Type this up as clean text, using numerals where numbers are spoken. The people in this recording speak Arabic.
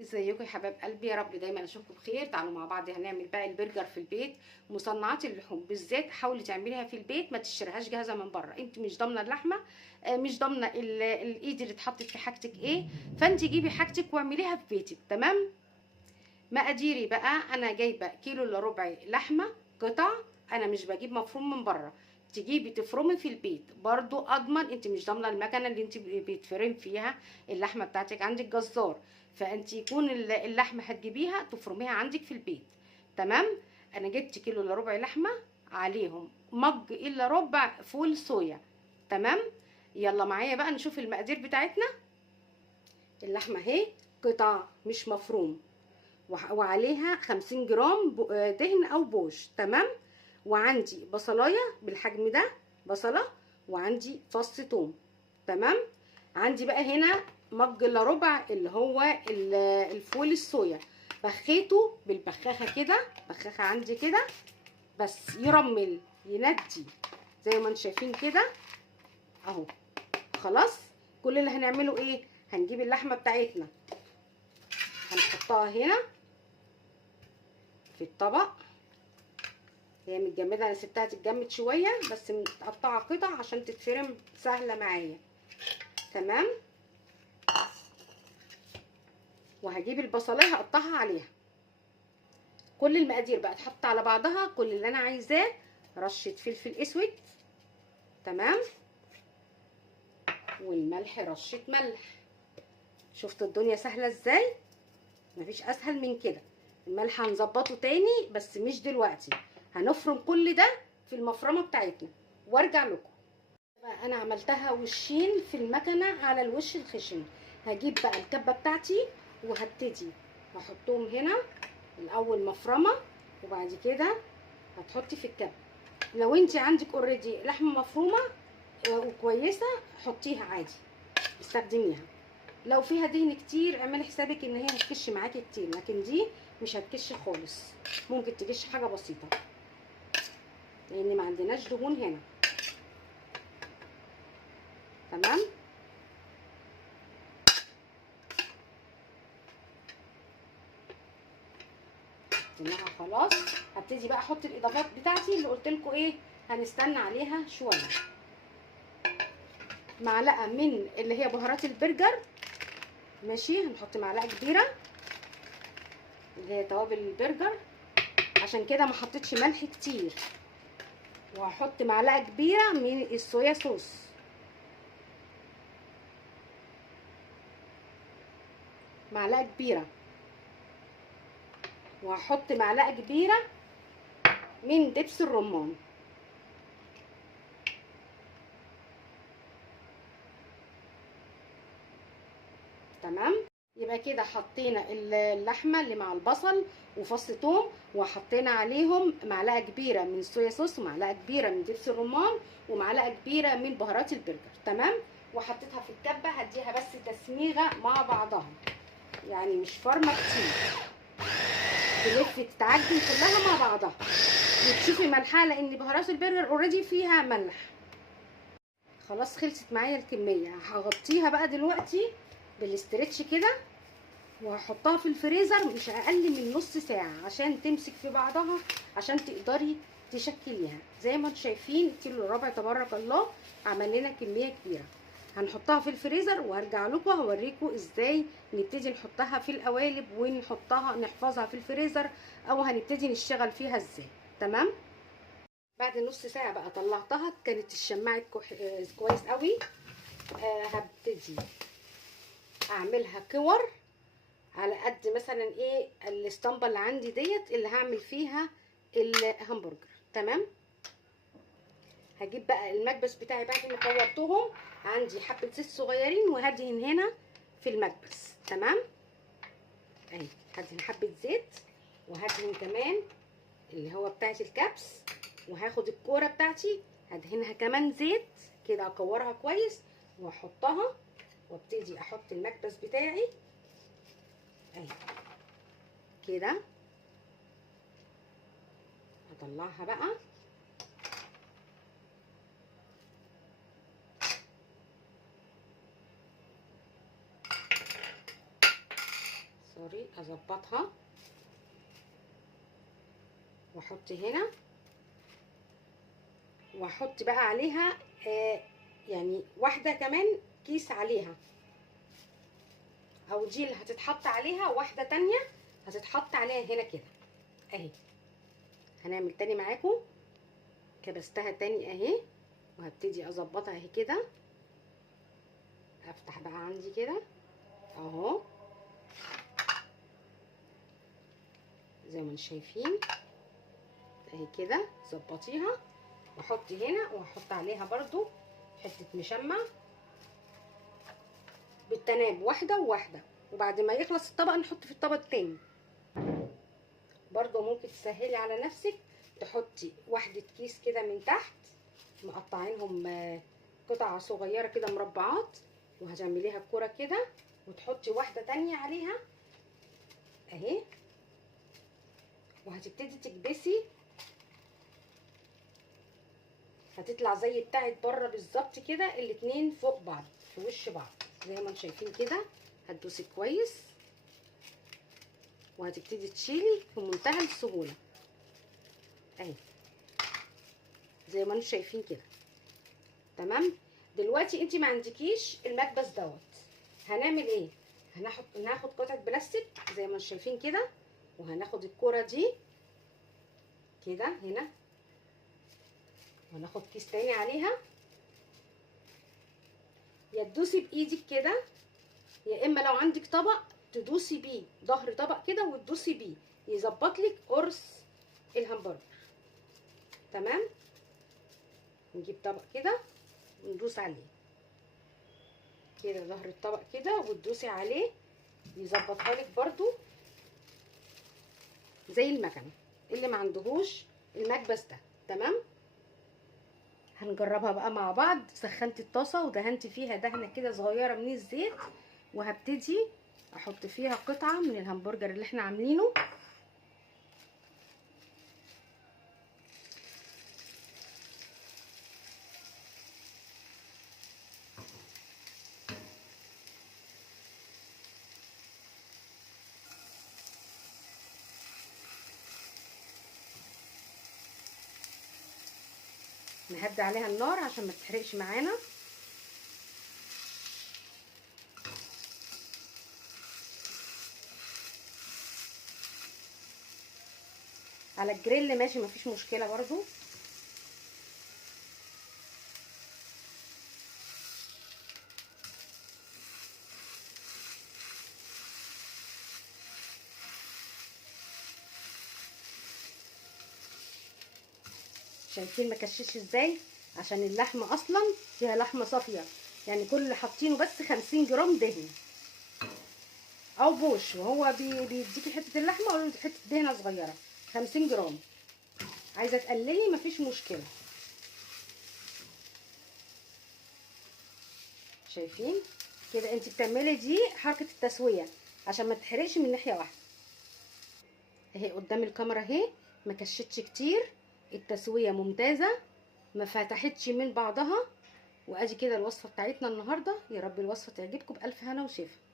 ازيكم يا حباب قلبي؟ يا رب دايما اشوفكم بخير. تعالوا مع بعض هنعمل بقى البرجر في البيت. مصنعات اللحوم بالذات حاولي تعمليها في البيت، ما تشتريهاش جاهزه من بره. انت مش ضامنه اللحمه، مش ضامنه الايد اللي اتحطت في حاجتك ايه. فانت جيبي حاجتك واعمليها في بيتك. تمام. مقاديري بقى، انا جايبه كيلو الا ربع لحمه قطع. انا مش بجيب مفروم من بره، تجيبي تفرمي في البيت برضو اضمن. انت مش ضامنه المكنه اللي انت بيتفرم فيها اللحمه بتاعتك، عندك جزار، فانت يكون اللحمه هتجيبيها تفرميها عندك في البيت. تمام. انا جبت كيلو الا ربع لحمه، عليهم مج الا ربع فول صويا. تمام. يلا معايا بقى نشوف المقادير بتاعتنا. اللحمه اهي قطع مش مفروم، وعليها 50 جرام دهن او بوش. تمام. وعندي بصلايه بالحجم ده بصله، وعندي فص توم. تمام. عندي بقى هنا مج الا ربع اللي هو الفول الصويا، بخيته بالبخاخه كده، بخاخه عندي كده بس يرمل يندي زي ما انتم شايفين كده اهو. خلاص. كل اللي هنعمله ايه؟ هنجيب اللحمه بتاعتنا هنحطها هنا في الطبق. هي متجمده، انا سبتها تتجمد شويه بس متقطعه قطع عشان تتفرم سهله معايا. تمام. وهجيب البصلايه هقطعها عليها. كل المقادير بقى تحط على بعضها. كل اللي انا عايزاه رشه فلفل اسود. تمام. والملح رشه ملح. شفت الدنيا سهله ازاي؟ مفيش اسهل من كده. الملح هنظبطه تاني بس مش دلوقتي، هنفرم كل ده في المفرمه بتاعتنا وارجع لكم. انا عملتها وشين في المكنه على الوش الخشن. هجيب بقى الكبه بتاعتي وهبتدي هحطهم هنا الاول مفرمه، وبعد كده هتحطي في الكبه. لو انت عندك اوريدي لحمه مفرومه وكويسه حطيها عادي، استخدميها. لو فيها دهن كتير اعملي حسابك ان هي هتكش معاكي كتير، لكن دي مش هتكش خالص، ممكن تكش حاجه بسيطه لان ما عندناش دهون هنا. تمام. انها خلاص. هبتدي بقى احط الاضافات بتاعتي اللي قلت لكم ايه، هنستنى عليها شويه. معلقه من اللي هي بهارات البرجر، ماشي، هنحط معلقه كبيره اللي هي توابل البرجر، عشان كده ما حطيتش ملح كتير. وهحط معلقه كبيره من الصويا صوص، معلقه كبيره. وهحط معلقه كبيره من دبس الرمان. تمام. يبقى كده حطينا اللحمه اللي مع البصل وفص ثوم، وحطينا عليهم معلقه كبيره من الصويا صوص، ومعلقه كبيره من دبس الرمان، ومعلقه كبيره من بهارات البرجر. تمام. وحطيتها في الكبه هديها بس تسميغه مع بعضها، يعني مش فرمه كتير، تلف تتعجن كلها مع بعضها وتشوفي ملحها لان بهارات البرجر اوريدي فيها ملح. خلاص خلصت معايا الكميه. هغطيها بقى دلوقتي بالاسترتش كده، وهحطها في الفريزر مش اقل من نص ساعه عشان تمسك في بعضها، عشان تقدري تشكليها. زي ما انتم شايفين كيلو ربع تبارك الله عمل لنا كميه كبيره. هنحطها في الفريزر وهرجع لكم هوريكم ازاي نبتدي نحطها في القوالب ونحطها نحفظها في الفريزر، او هنبتدي نشتغل فيها ازاي. تمام. بعد نص ساعه بقى طلعتها، كانت اتشمعت كويس قوي. هبتدي اعملها كور على قد مثلا ايه الاسطمبه اللي عندي ديت اللي هعمل فيها الهمبرجر. تمام. هجيب بقى المكبس بتاعي بعد ما كورتهم، عندي حبه زيت صغيرين وهدهن هنا في المكبس. تمام. اهي هدهن حبه زيت، وهدهن كمان اللي هو بتاعت الكبس، وهاخد الكوره بتاعتي هدهنها كمان زيت كده، اكورها كويس واحطها، وابتدي احط المكبس بتاعي اهي كده. هطلعها بقى سوري اظبطها واحط هنا، واحط بقى عليها يعني واحده كمان كيس عليها، او دي اللي هتتحط عليها، واحده تانية هتتحط عليها هنا كده اهي. هنعمل تاني معاكم، كبستها تاني اهي، وهبتدي اظبطها اهي كده. افتح بقى عندي كده اهو زي ما انتم شايفين اهي كده. ظبطيها واحطي هنا، واحط عليها برضو حته مشمع بالتناب، واحده وواحده، وبعد ما يخلص الطبق نحط في الطبق التاني. برضو ممكن تسهلي على نفسك، تحطي واحده كيس كده من تحت مقطعينهم قطع صغيره كده مربعات، وهتعمليها الكرة كده، وتحطي واحده تانية عليها اهي، وهتبتدي تكبسي، هتطلع زي بتاعت بره بالظبط كده، الاتنين فوق بعض في وش بعض زي ما انتم شايفين كده. هتدوسي كويس وهتبتدي تشيلي في منتهى السهوله اهي زي ما انتم شايفين كده. تمام. دلوقتي انت ما عندكيش المكبس دوت، هنعمل ايه؟ هناخد قطعه بلاستيك زي ما انتم شايفين كده، وهناخد الكرة دي كده هنا، وهناخد كيس تاني عليها، يا تدوسي بايدك كده، يا اما لو عندك طبق تدوسي بيه ظهر طبق كده وتدوسي بيه، يظبط لك قرص الهمبرجر. تمام. نجيب طبق كده وندوس عليه كده، ظهر الطبق كده، وتدوسي عليه يظبطها لك برضو زي المكنه اللي ما عندهوش المكبس ده. تمام. هنجربها بقى مع بعض. سخنت الطاسه ودهنت فيها دهنه كده صغيره من الزيت، وهبتدي احط فيها قطعه من الهمبرجر اللي احنا عاملينه. نهدي عليها النار عشان ما تحرقش معانا. على الجريل ماشي مفيش مشكله برضو. شايفين ما كشش ازاي؟ عشان اللحمه اصلا فيها لحمه صافيه، يعني كل اللي حاطينه بس 50 جرام دهن او بوش، وهو بيديكي حته اللحمه ولا حته دهنه صغيره 50 جرام. عايزه تقللي مفيش مشكله. شايفين كده؟ انت بتعملي دي حركه التسويه عشان ما تحرقش من ناحيه واحده. اهي قدام الكاميرا اهي، ما كشتش كتير، التسويه ممتازه، ما فتحتش من بعضها. وادي كده الوصفه بتاعتنا النهارده. يا رب الوصفه تعجبكم، بالف هنا وشفا.